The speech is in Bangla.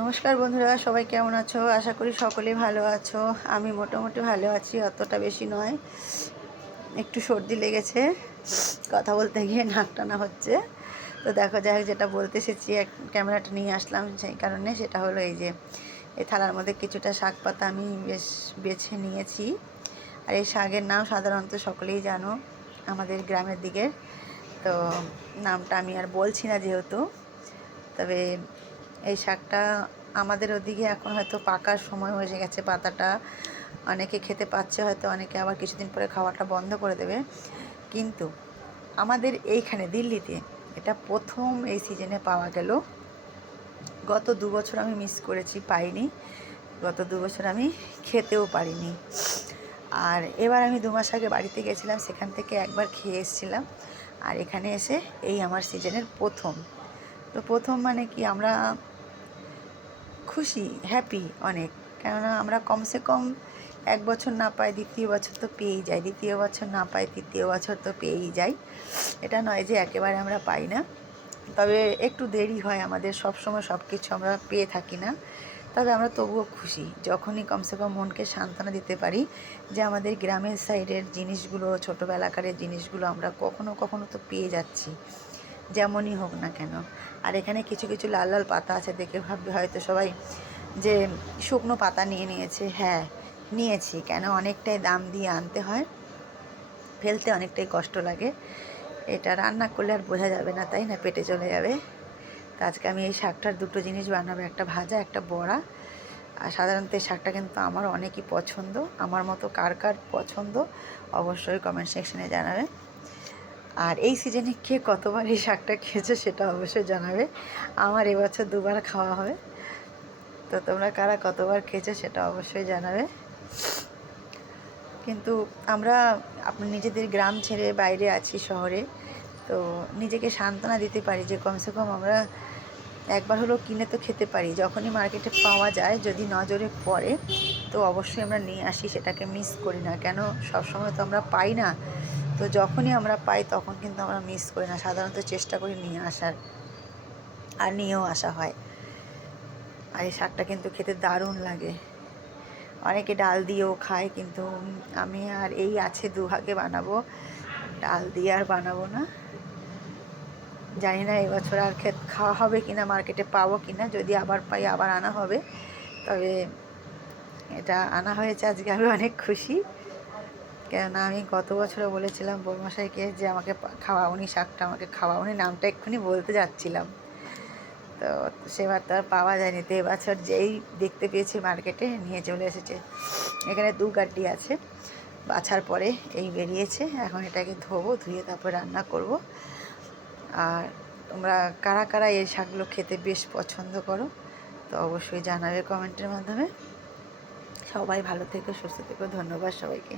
নমস্কার বন্ধুরা, সবাই কেমন আছো? আশা করি সকলেই ভালো আছো। আমি মোটামুটি ভালো আছি, অতটা বেশি নয়। একটু সর্দি লেগেছে, কথা বলতে গিয়ে নাক টানা হচ্ছে। তো দেখো, যাই হোক, যেটা বলতে এসেছি, ক্যামেরাটা নিয়ে আসলাম সেই কারণে। সেটা হলো এই যে এই থালার মধ্যে কিছুটা শাক পাতা আমি বেশ বেছে নিয়েছি। আর এই শাকের নাম সাধারণত সকলেই জানো আমাদের গ্রামের দিকের। তো নামটা আমি আর বলছি না যেহেতু। তবে এই শাকটা আমাদের ওদিকে এখন হয়তো পাকার সময় হয়ে গেছে। পাতাটা অনেকে খেতে পাচ্ছে, হয়তো অনেকে আবার কিছুদিন পরে খাওয়াটা বন্ধ করে দেবে। কিন্তু আমাদের এইখানে দিল্লিতে এটা প্রথম এই সিজনে পাওয়া গেল। গত 2 বছর আমি মিস করেছি, পাইনি। গত 2 বছর আমি খেতেও পারিনি। আর এবার আমি 2 মাস আগে বাড়িতে গেছিলাম, সেখান থেকে একবার খেয়ে এসেছিলাম। আর এখানে এসে এই আমার সিজনের প্রথম। তো প্রথম মানে কি, আমরা খুশি, হ্যাপি অনেক। কেননা আমরা কমসে কম 1 বছর না পাই, দ্বিতীয় বছর তো পেয়েই যাই, দ্বিতীয় বছর না পাই, তৃতীয় বছর তো পেয়েই যাই। এটা নয় যে একেবারে আমরা পাই না, তবে একটু দেরি হয় আমাদের। সব সময় সব কিছু আমরা পেয়ে থাকি না। তবে আমরা তবুও খুশি যখনই কমসে কম মনকে সান্ত্বনা দিতে পারি যে আমাদের গ্রামের সাইডের জিনিসগুলো, ছোটোবেলাকারের জিনিসগুলো আমরা কখনো কখনো তো পেয়ে যাচ্ছি, যেমনই হোক না কেন। আর এখানে কিছু কিছু লাল লাল পাতা আছে, দেখে ভাববে হয়তো সবাই যে শুকনো পাতা নিয়ে নিয়েছে। হ্যাঁ, নিয়েছি। কেন, অনেকটাই দাম দিয়ে আনতে হয়, ফেলতে অনেকটাই কষ্ট লাগে। এটা রান্না করলে আর বোঝা যাবে না, তাই না? পেটে চলে যাবে। তো আজকে আমি এই শাকটার দুটো জিনিস বানাবো, একটা ভাজা, একটা বড়া। আর সাধারণত এই শাকটা কিন্তু আমার অনেকই পছন্দ। আমার মতো কার কার পছন্দ অবশ্যই কমেন্ট সেকশনে জানাবে। আর এই সিজনে কে কতবার এই শাকটা খেয়েছে সেটা অবশ্যই জানাবে। আমার এবছর 2বার খাওয়া হবে। তো তোমরা কারা কতবার খেয়েছো সেটা অবশ্যই জানাবে। কিন্তু আমরা নিজেদের গ্রাম ছেড়ে বাইরে আছি শহরে, তো নিজেকে সান্ত্বনা দিতে পারি যে কমসে কম আমরা একবার হলেও কিনে তো খেতে পারি। যখনই মার্কেটে পাওয়া যায়, যদি নজরে পড়ে, তো অবশ্যই আমরা নিয়ে আসি, সেটাকে মিস করি না। কেন, সবসময় তো আমরা পাই না। তো যখনই আমরা পাই তখন কিন্তু আমরা মিস করি না, সাধারণত চেষ্টা করি নিয়ে আসার। আর নিয়েও আসা হয়। আর এই শাকটা কিন্তু খেতে দারুণ লাগে। অনেকে ডাল দিয়েও খায়, কিন্তু আমি আর এই আছে দুভাগে বানাবো, ডাল দিয়ে আর বানাবো না। জানি না এবছর আর খাওয়া হবে কিনা, মার্কেটে পাবো কিনা। যদি আবার পাই আবার আনা হবে। তবে এটা আনা হয়েছে আজকে, আমি অনেক খুশি। কেননা আমি গত বছরও বলেছিলাম বড়মশাইকে যে আমাকে খাওয়াওনি, শাকটা আমাকে খাওয়াওনি, নামটা এক্ষুনি বলতে যাচ্ছিলাম। তো সেবার তো আর পাওয়া যায়নি। তো এবছর যেই দেখতে পেয়েছি মার্কেটে, নিয়ে চলে এসেছে। এখানে 2 গাড্ডি আছে, বাছার পরে এই বেরিয়েছে। এখন এটাকে ধোবো, ধুয়ে তারপর রান্না করব। আর তোমরা কারা কারা এই শাকগুলো খেতে বেশ পছন্দ করো তো অবশ্যই জানাবে কমেন্টের মাধ্যমে। সবাই ভালো থেকো, সুস্থ থেকো। ধন্যবাদ সবাইকে।